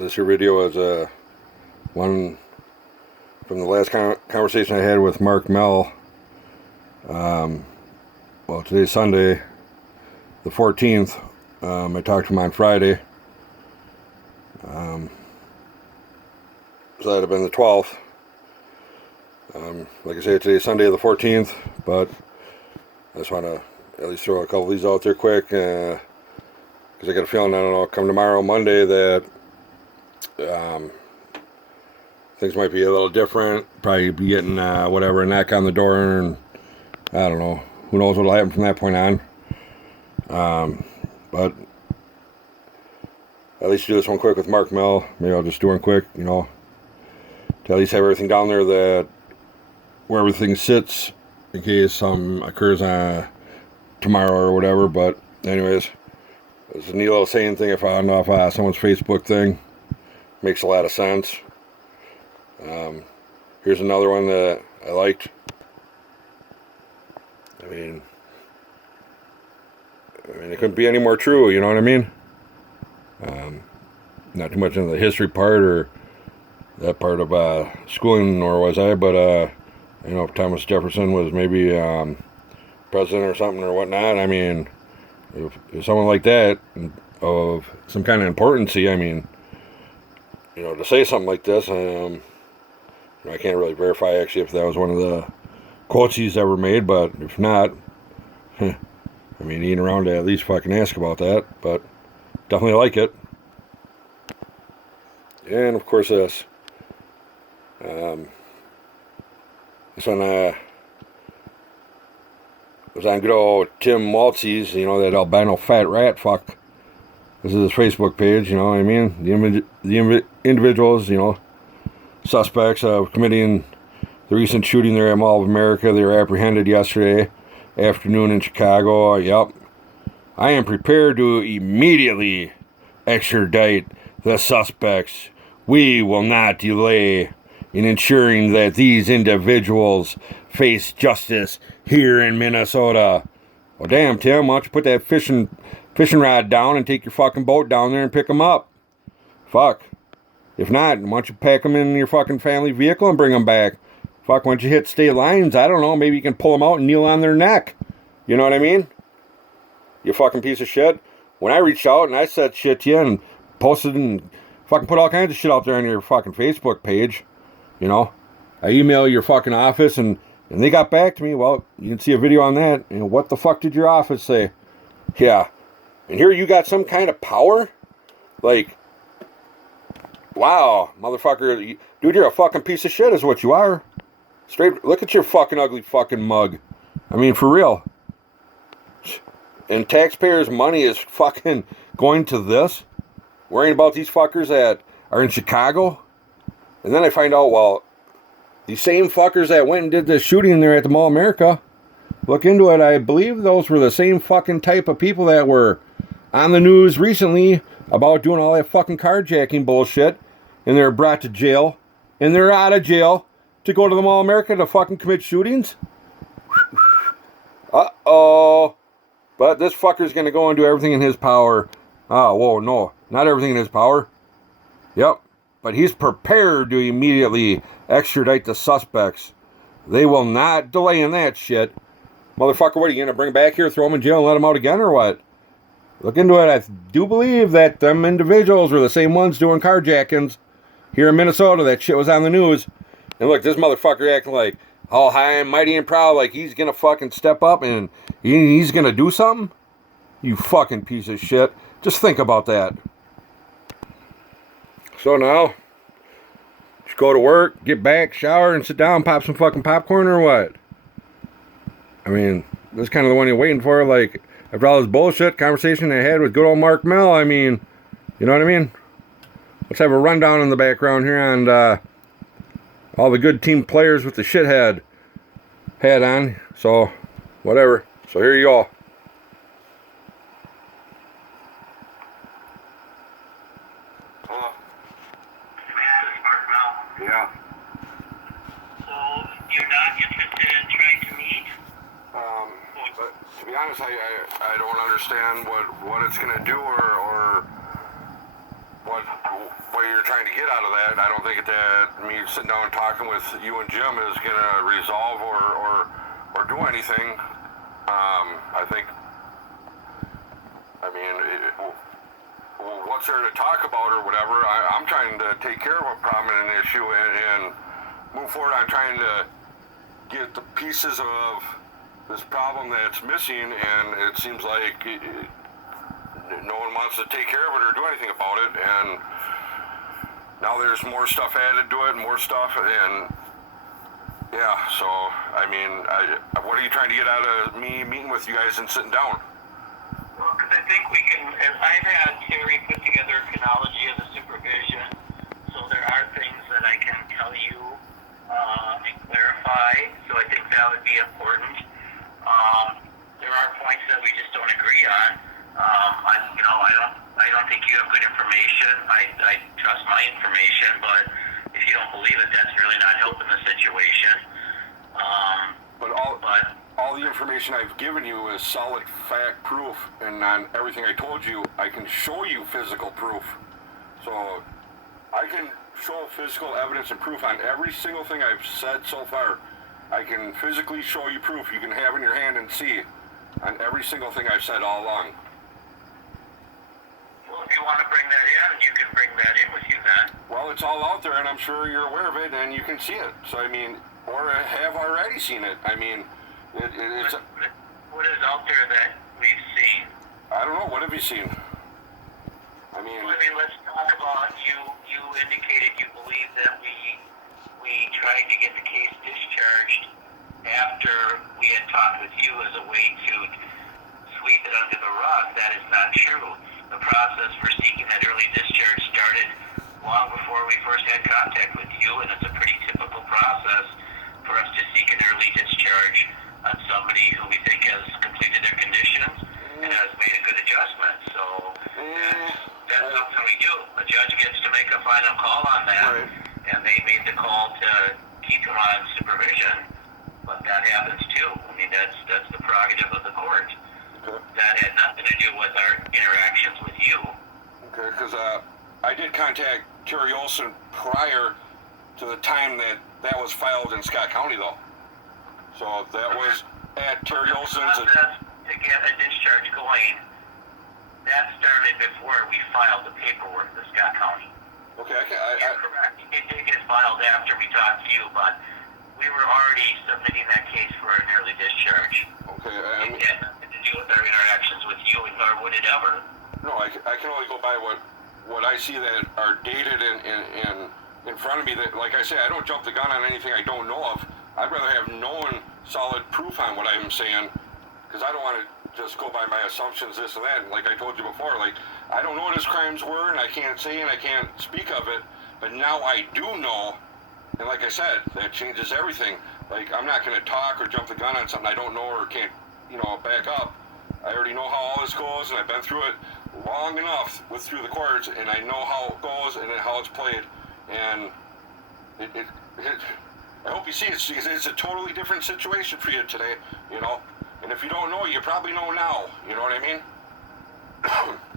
So this here video is one from the last conversation I had with Mehl. Well, today's Sunday, the 14th. I talked to him on Friday. So that'd have been the 12th. Like I say, today's Sunday the 14th, but I just want to at least throw a couple of these out there quick, because I got a feeling, I don't know, come tomorrow, Monday, that things might be a little different. Probably be getting whatever, a knock on the door, and I don't know, who knows what'll happen from that point on. But at least do this one quick with Mehl. Maybe I'll just do one quick, you know, to at least have everything down there, that where everything sits in case something occurs tomorrow or whatever. But anyways, it's a neat little saying thing I found off someone's Facebook thing. Makes a lot of sense. Here's another one that I liked. I mean, it couldn't be any more true, you know what I mean? Not too much into the history part or that part of schooling, nor was I, but you know, if Thomas Jefferson was maybe president or something or whatnot, I mean, if someone like that of some kind of importance, I mean, you know, to say something like this, I can't really verify actually if that was one of the quotes he's ever made, but if not, I mean, he ain't around to at least fucking ask about that, but definitely like it. And of course this one was on good old Tim Maltzy's, you know, that albino fat rat fuck. This is his Facebook page, you know what I mean? The individuals, you know, suspects of committing the recent shooting there at Mall of America, they were apprehended yesterday afternoon in Chicago. Yep. I am prepared to immediately extradite the suspects. We will not delay in ensuring that these individuals face justice here in Minnesota. Well, damn, Tim, why don't you put that fishing rod down and take your fucking boat down there and pick them up? Fuck. If not, why don't you pack them in your fucking family vehicle and bring them back? Fuck, once you hit state lines, I don't know, maybe you can pull them out and kneel on their neck. You know what I mean? You fucking piece of shit. When I reached out and I said shit to you and posted and fucking put all kinds of shit out there on your fucking Facebook page, you know, I emailed your fucking office and they got back to me. Well, you can see a video on that. You know, what the fuck did your office say? Yeah. And here you got some kind of power? Like, wow, motherfucker. Dude, you're a fucking piece of shit is what you are. Straight, look at your fucking ugly fucking mug. I mean, for real. And taxpayers' money is fucking going to this? Worrying about these fuckers that are in Chicago? And then I find out, well, these same fuckers that went and did the shooting there at the Mall of America, look into it, I believe those were the same fucking type of people that were on the news recently about doing all that fucking carjacking bullshit, and they're brought to jail, and they're out of jail to go to the Mall of America to fucking commit shootings? Uh-oh. But this fucker's gonna go and do everything in his power. Oh, whoa, no. Not everything in his power. Yep. But he's prepared to immediately extradite the suspects. They will not delay in that shit. Motherfucker, what are you gonna bring back here, throw him in jail and let him out again, or what? Look into it. I do believe that them individuals were the same ones doing carjackings here in Minnesota. That shit was on the news. And look, this motherfucker acting like all high and mighty and proud, like he's gonna fucking step up and he's gonna do something? You fucking piece of shit. Just think about that. So now, just go to work, get back, shower, and sit down, pop some fucking popcorn, or what? I mean, this is kind of the one you're waiting for, like, after all this bullshit conversation I had with good old Mehl, I mean, you know what I mean? Let's have a rundown in the background here on all the good team players with the shithead hat on. So, whatever. So here you go. Yeah. So you're not interested in trying to meet? But to be honest, I don't understand what it's gonna do or what what you're trying to get out of that. I don't think that me sitting down and talking with you and Jim is going to resolve or do anything. I think, what's there to talk about or whatever? I'm trying to take care of a prominent issue and move forward on trying to get the pieces of this problem that's missing, and it seems like no one wants to take care of it or do anything about it, and now there's more stuff added to it and more stuff, and yeah, so, what are you trying to get out of me meeting with you guys and sitting down? Well, because I think we can, I've had Terry put together a chronology of the supervision, so there are things that I can tell you and clarify, so I think that would be important. There are points that we just don't agree on. I don't think you have good information. I trust my information, but if you don't believe it, that's really not helping the situation. But all the information I've given you is solid fact proof, and on everything I told you, I can show you physical proof. So I can show physical evidence and proof on every single thing I've said so far. I can physically show you proof you can have in your hand and see on every single thing I've said all along. Well, if you want to bring that in, you can bring that in with you then. Well, it's all out there, and I'm sure you're aware of it, and you can see it. So, or have already seen it. It's... What is out there that we've seen? I don't know. What have you seen? Let's talk about, you indicated you believe that we tried to get the case discharged after we had talked with you as a way to sweep it under the rug. That is not true. The process for seeking that early discharge started long before we first had contact with you, and it's a pretty typical process for us to seek an early discharge on somebody who we think has completed their conditions and has made a good adjustment. So that's something we do. A judge gets to make a final call on that, right. And they made the call to keep him on supervision, but that happens too. That's the prerogative of the court. Okay. That had nothing to do with our interactions with you. Okay, because I did contact Terry Olson prior to the time that was filed in Scott County, though. So that was at Terry Olson's. The process to get a discharge going, that started before we filed the paperwork to Scott County. Okay, You're correct. It did get filed after we talked to you, but we were already submitting that case for an early discharge. Okay, It had nothing to do with our interactions with you, nor would it ever. No, I can only go by what I see that are dated in front of me. That, like I say, I don't jump the gun on anything I don't know of. I'd rather have known solid proof on what I'm saying, because I don't want to just go by my assumptions, this and that. Like I told you before, I don't know what his crimes were, and I can't say and I can't speak of it, but now I do know, and like I said, that changes everything. I'm not going to talk or jump the gun on something I don't know or can't, back up. I already know how all this goes, and I've been through it long enough through the courts, and I know how it goes and how it's played, and I hope you see it's a totally different situation for you today, and if you don't know, you probably know now, you know what I mean?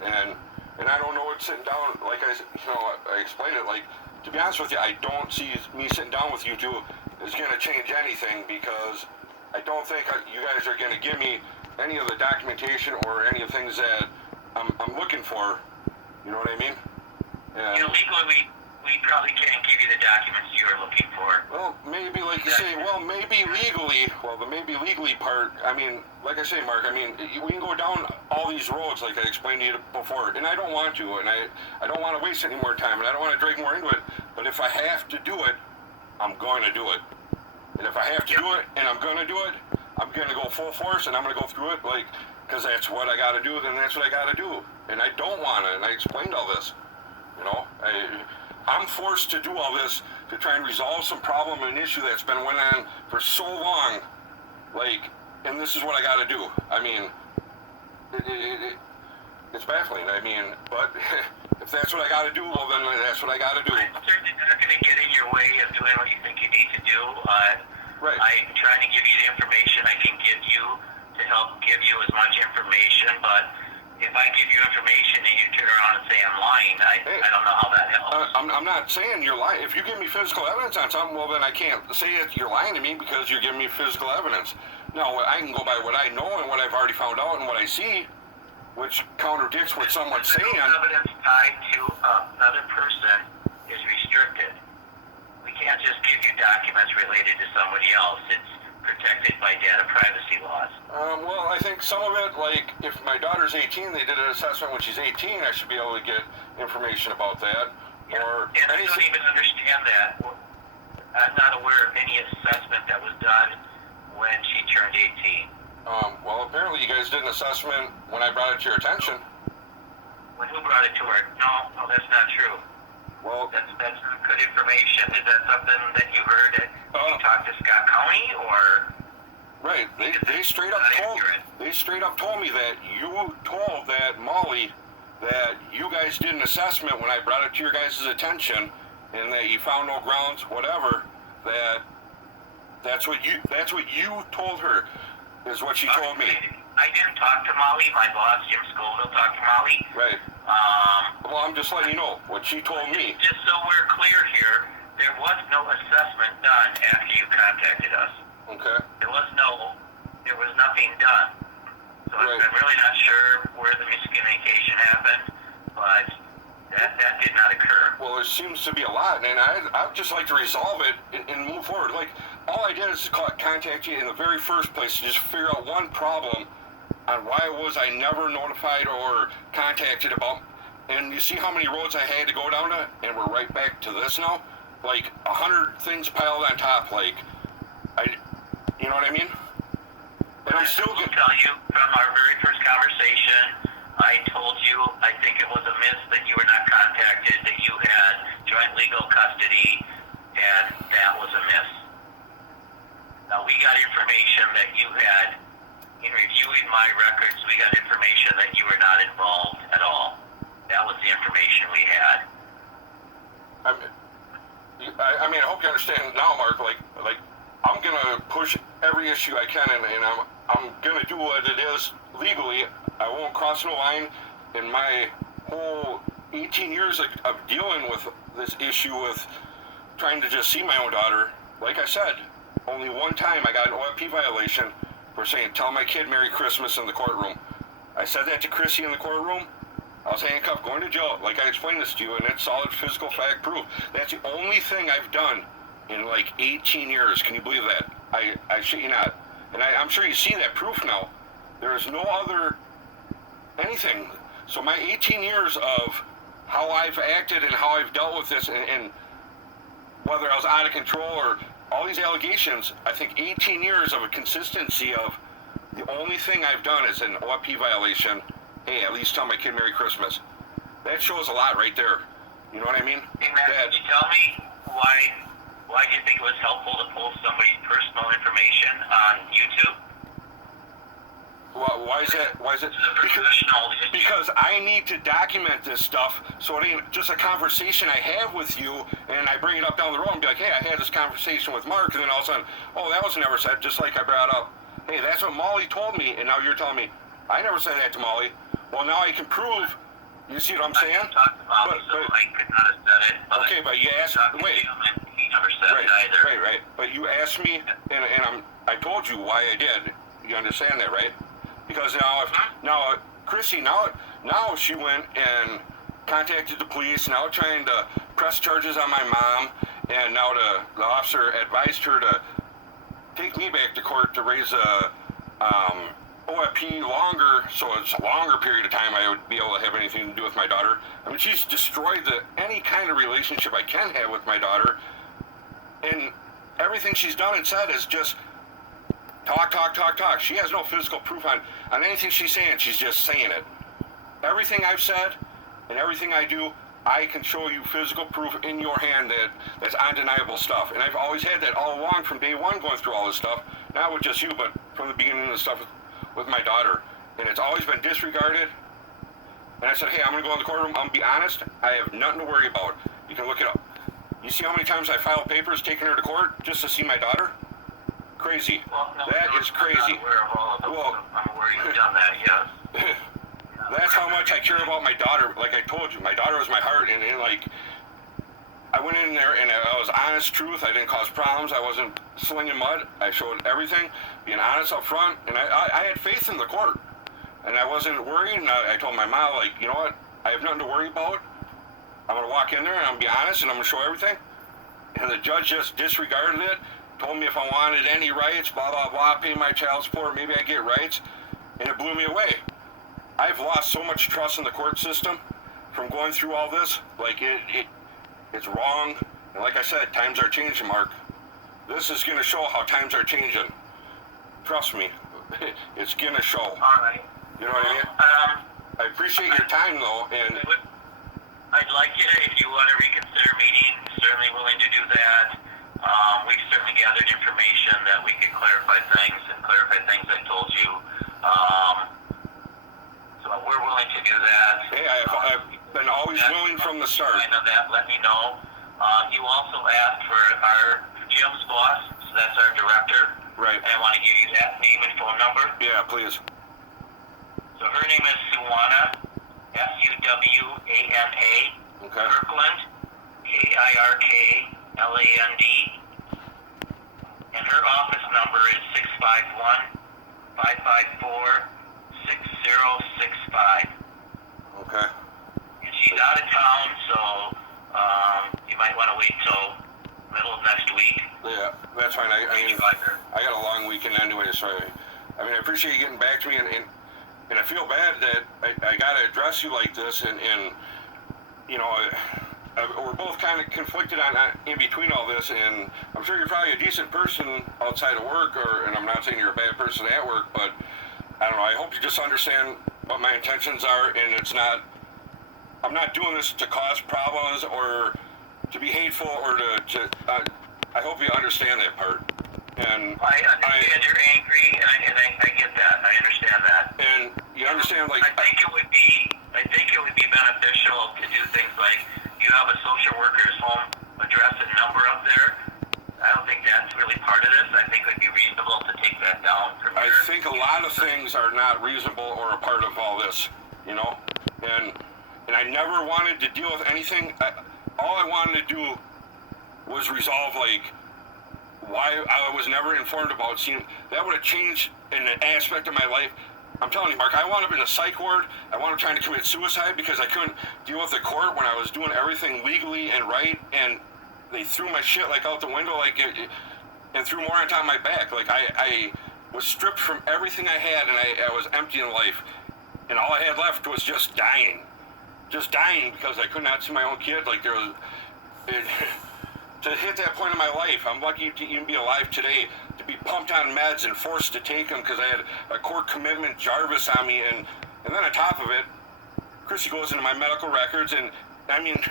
and I don't know what sitting down, like I explained it, to be honest with you, I don't see me sitting down with you two is going to change anything, because I don't think you guys are going to give me any of the documentation or any of the things that I'm looking for, you know what I mean? And legally, we probably can't give you the documents you're looking for. Well, maybe, like you say, maybe legally, the maybe legally part, like I say, Mark, we can go down all these roads like I explained to you before, and I don't want to, and I don't want to waste any more time, and I don't want to drag more into it, but if I have to do it, I'm going to do it. And if I have to do it, and I'm going to do it, I'm going to go full force, and I'm going to go through it, because that's what I got to do, then that's what I got to do. And I don't want to, and I explained all this, I'm forced to do all this to try and resolve some problem and issue that's been went on for so long, and this is what I got to do. It's baffling. But if that's what I got to do, well, then that's what I got to do. I'm certainly not going to get in your way of doing what you think you need to do. Right. I'm trying to give you the information I can give you to help give you as much information, but if I give you information and you turn around and say I'm lying, I don't know how that helps. I'm not saying you're lying. If you give me physical evidence on something, well, then I can't say that you're lying to me because you're giving me physical evidence. Now, I can go by what I know and what I've already found out and what I see, which contradicts what someone's saying. Evidence tied to another person is restricted. We can't just give you documents related to somebody else. It's protected by data privacy laws. Well, I think some of it, like if my daughter's 18, they did an assessment when she's 18, I should be able to get information about that. Yeah. Or and I don't even understand that. I'm not aware of any assessment that was done when she turned 18. Well, apparently you guys did an assessment when I brought it to your attention. When who brought it to her? No, that's not true. Well, that's not good information. Is that something that you heard? You talked to Scott County, or? Right. They straight up told me that you told that Molly that you guys did an assessment when I brought it to your guys' attention, and that you found no grounds, whatever. That's what you told her, is what she told me. I didn't talk to Molly. My boss, Jim Scoville, talked to Molly. Right. Well, I'm just letting you know what she told me. Just so we're clear here, there was no assessment done after you contacted us. Okay. There was nothing done. So Right. I'm really not sure where the miscommunication happened, but that did not occur. Well, there seems to be a lot, and I'd just like to resolve it and move forward. Like, all I did is contact you in the very first place to just figure out one problem on why was I never notified or contacted about. And you see how many roads I had to go down to, and we're right back to this now? Like, 100 things piled on top, like, you know what I mean? And I'm still going to tell you, from our very first conversation, I told you, I think it was a miss that you were not contacted, that you had joint legal custody, and that was a miss. Now, we got information that you had, in reviewing my records, we got information that you were not involved at all. That was the information we had. I mean, I hope you understand now, Mark, like I'm going to push every issue I can, and I'm going to do what it is legally. I won't cross no line. In my whole 18 years of dealing with this issue with trying to just see my own daughter, like I said, only one time I got an OIP violation for saying, tell my kid Merry Christmas in the courtroom. I said that to Chrissy in the courtroom. I was handcuffed, going to jail, like I explained this to you, and it's solid physical fact proof. That's the only thing I've done in like 18 years. Can you believe that? I shit you not. And I'm sure you see that proof now. There is no other anything. So my 18 years of how I've acted and how I've dealt with this, and whether I was out of control or all these allegations, I think 18 years of a consistency of the only thing I've done is an OIP violation. Hey, at least tell my kid Merry Christmas. That shows a lot right there. You know what I mean? Hey, Matt, can you tell me why do you think it was helpful to pull somebody's personal information on YouTube? Why is that? Because I need to document this stuff, so it ain't just a conversation I have with you, and I bring it up down the road and be like, hey, I had this conversation with Mark, and then all of a sudden, oh, that was never said, just like I brought up, hey, that's what Molly told me, and now you're telling me, I never said that to Molly. Well, now I can prove. You see what I'm saying? I talked to Molly, so I could not have said it. But okay, but you asked. Wait. He never said it either. Right. But you asked me, and I told you why I did. You understand that, right? Because now Chrissy, now she went and contacted the police. Now trying to press charges on my mom, and now the officer advised her to take me back to court to raise a OIP longer, so it's a longer period of time I would be able to have anything to do with my daughter. I mean, she's destroyed any kind of relationship I can have with my daughter, and everything she's done and said is just talk. She has no physical proof on anything she's saying. She's just saying it. Everything I've said and everything I do, I can show you physical proof in your hand that's undeniable stuff. And I've always had that all along from day one going through all this stuff. Not with just you, but from the beginning of the stuff with my daughter. And it's always been disregarded. And I said, hey, I'm going to go in the courtroom. I'm going to be honest. I have nothing to worry about. You can look it up. You see how many times I filed papers taking her to court just to see my daughter? Crazy. Well, no, that is crazy. I'm not aware of all of them. I'm aware you've done that, yes. that's how much I care about my daughter. Like I told you, my daughter was my heart, and like, I went in there and I was honest, truth. I didn't cause problems. I wasn't slinging mud. I showed everything, being honest up front, and I had faith in the court, and I wasn't worried. And I told my mom, like, you know what? I have nothing to worry about. I'm gonna walk in there and I'm gonna be honest and I'm gonna show everything. And the judge just disregarded it. Told me if I wanted any rights, blah blah blah, pay my child support, maybe I get rights, and it blew me away. I've lost so much trust in the court system from going through all this. Like it's wrong. And like I said, times are changing, Mark. This is going to show how times are changing. Trust me. It's going to show. All right. You know what I mean? I appreciate your time, though. And I'd like you to, if you want to reconsider meeting, certainly willing to do that. We've certainly gathered information that we could clarify things I told you. So we're willing to do that. Hey, I've been always willing from the start. I know that. Let me know. You also asked for our Jim's boss. So that's our director. Right. And I want to give you that name and phone number. Yeah, please. So her name is Suwana, Suwana. Okay. Kirkland, Kirkland. And her office number is 651-554-6065. Okay. And she's out of town, so you might want to wait till middle of next week. Yeah, that's fine. I mean, I got a long weekend anyway, so I mean, I appreciate you getting back to me, and I feel bad that I got to address you like this, and you know, we're both kind of conflicted on in between all this, and I'm sure you're probably a decent person outside of work, and I'm not saying you're a bad person at work, but I don't know, I hope you just understand what my intentions are, and it's not, I'm not doing this to cause problems or to be hateful or to I hope you understand that part. And I understand you're angry, and I get that, I understand that. And you understand, like, I think it would be beneficial to do things like you have a social worker's home address and number up there. I don't think that's really part of this. I think it would be reasonable to take that down from I your... think a lot of things are not reasonable or a part of all this, you know? And I never wanted to deal with anything. All I wanted to do was resolve, like, why I was never informed about seeing. That would have changed an aspect of my life. I'm telling you, Mark, I wound up in a psych ward. I wound up trying to commit suicide because I couldn't deal with the court when I was doing everything legally and right, and they threw my shit, like, out the window, like, and threw more on top of my back. Like, I was stripped from everything I had, and I was empty in life, and all I had left was just dying because I could not see my own kid. Like, there was... To hit that point in my life, I'm lucky to even be alive today, to be pumped on meds and forced to take them because I had a court commitment, Jarvis, on me, and then on top of it, Chrissy goes into my medical records, and I mean,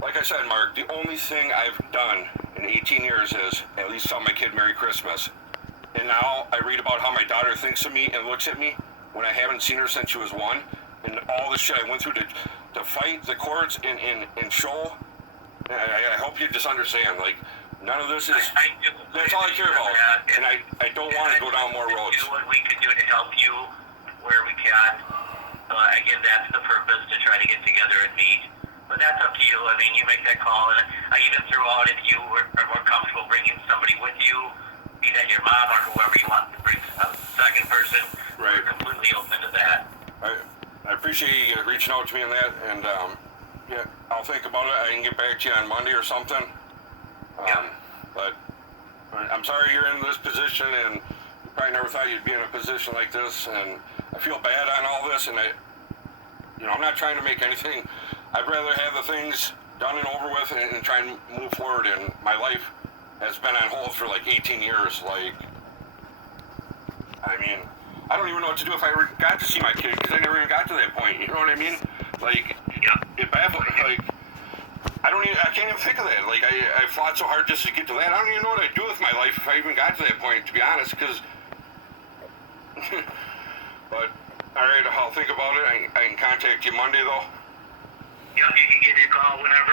like I said, Mark, the only thing I've done in 18 years is at least tell my kid Merry Christmas. And now I read about how my daughter thinks of me and looks at me when I haven't seen her since she was 1, and all the shit I went through to fight the courts and show. I hope you just understand, like, none of this is, that's all I care about, and I don't want to go down more roads. Do what we can do to help you where we can. Again, that's the purpose, to try to get together and meet. But that's up to you. I mean, you make that call, and I even threw out if you are more comfortable bringing somebody with you, be that your mom or whoever you want to bring a second person. Right. We're completely open to that. I appreciate you reaching out to me on that, and yeah, I'll think about it. I can get back to you on Monday or something. Yeah. But I'm sorry you're in this position, and you probably never thought you'd be in a position like this, and I feel bad on all this, and I'm not trying to make anything. I'd rather have the things done and over with and try and move forward, and my life has been on hold for like 18 years. Like, I mean, I don't even know what to do if I ever got to see my kid, because I never even got to that point, you know what I mean? Like, it baffles me, like, I can't even think of that. Like, I fought so hard just to get to that. I don't even know what I'd do with my life if I even got to that point, to be honest, because, but, alright, I'll think about it. I can contact you Monday, though. Yeah, you can give me a call whenever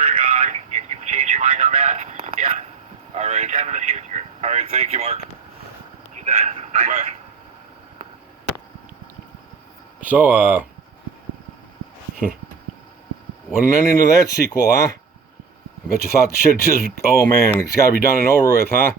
if you change your mind on that. Yeah. Alright. Anytime in the future. Alright, thank you, Mark. You bet. Bye. Bye. So, what an ending to that sequel, huh? I bet you thought the shit just, oh man, it's gotta be done and over with, huh?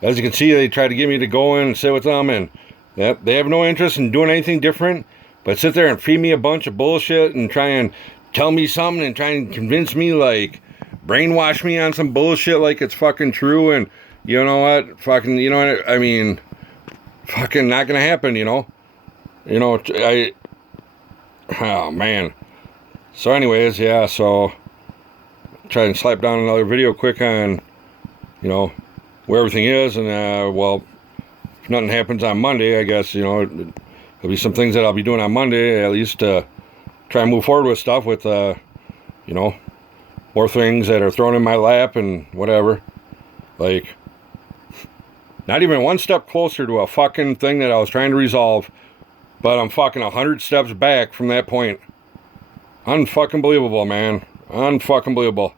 As you can see, they tried to get me to go in and sit with them, and they have no interest in doing anything different, but sit there and feed me a bunch of bullshit and try and tell me something and try and convince me, like, brainwash me on some bullshit like it's fucking true, and you know what? Fucking, you know what? I mean, fucking not gonna happen, you know? You know, oh man. So anyways, yeah, so try and slap down another video quick on, you know, where everything is, and well, if nothing happens on Monday, I guess, you know, there'll be some things that I'll be doing on Monday, at least try and move forward with stuff with, you know, more things that are thrown in my lap and whatever. Like, not even one step closer to a fucking thing that I was trying to resolve, but I'm fucking 100 steps back from that point. Unfucking believable, man. Unfucking believable.